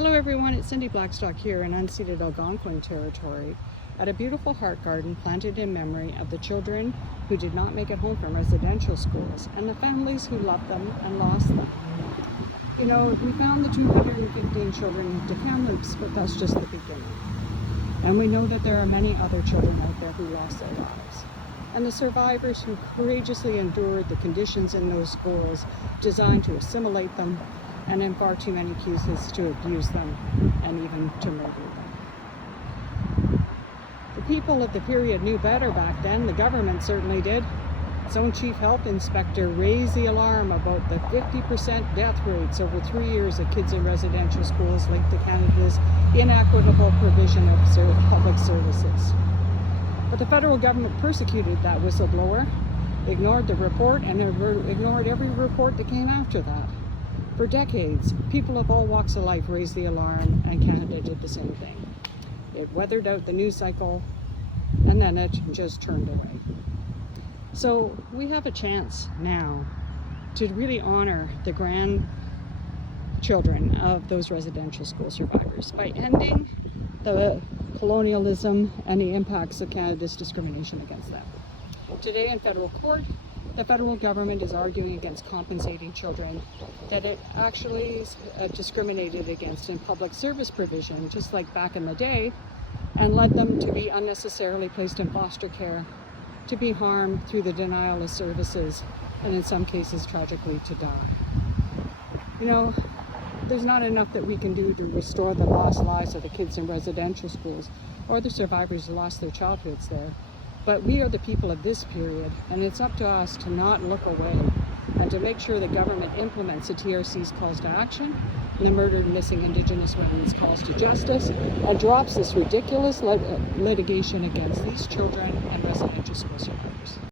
Hello everyone, it's Cindy Blackstock here in unceded Algonquin territory at a beautiful heart garden planted in memory of the children who did not make it home from residential schools and the families who loved them and lost them. You know, we found the 215 children into Kamloops, but that's just the beginning. And we know that there are many other children out there who lost their lives. And the survivors who courageously endured the conditions in those schools designed to assimilate them, and in far too many cases to abuse them and even to murder them. The people of the period knew better back then. The government certainly did. Its own chief health inspector raised the alarm about the 50% death rates over 3 years of kids in residential schools linked to Canada's inequitable provision of public services. But the federal government persecuted that whistleblower, ignored the report, and ignored every report that came after that. For decades, people of all walks of life raised the alarm, and Canada did the same thing. It weathered out the news cycle, and then it just turned away. So we have a chance now to really honor the grandchildren of those residential school survivors by ending the colonialism and the impacts of Canada's discrimination against them. Today in federal court, the federal government is arguing against compensating children that it actually is discriminated against in public service provision, just like back in the day, and led them to be unnecessarily placed in foster care, to be harmed through the denial of services, and in some cases tragically to die. You know, there's not enough that we can do to restore the lost lives of the kids in residential schools or the survivors who lost their childhoods there. But we are the people of this period, and it's up to us to not look away and to make sure the government implements the TRC's calls to action and the murdered and missing Indigenous women's calls to justice, and drops this ridiculous litigation against these children and residential school survivors.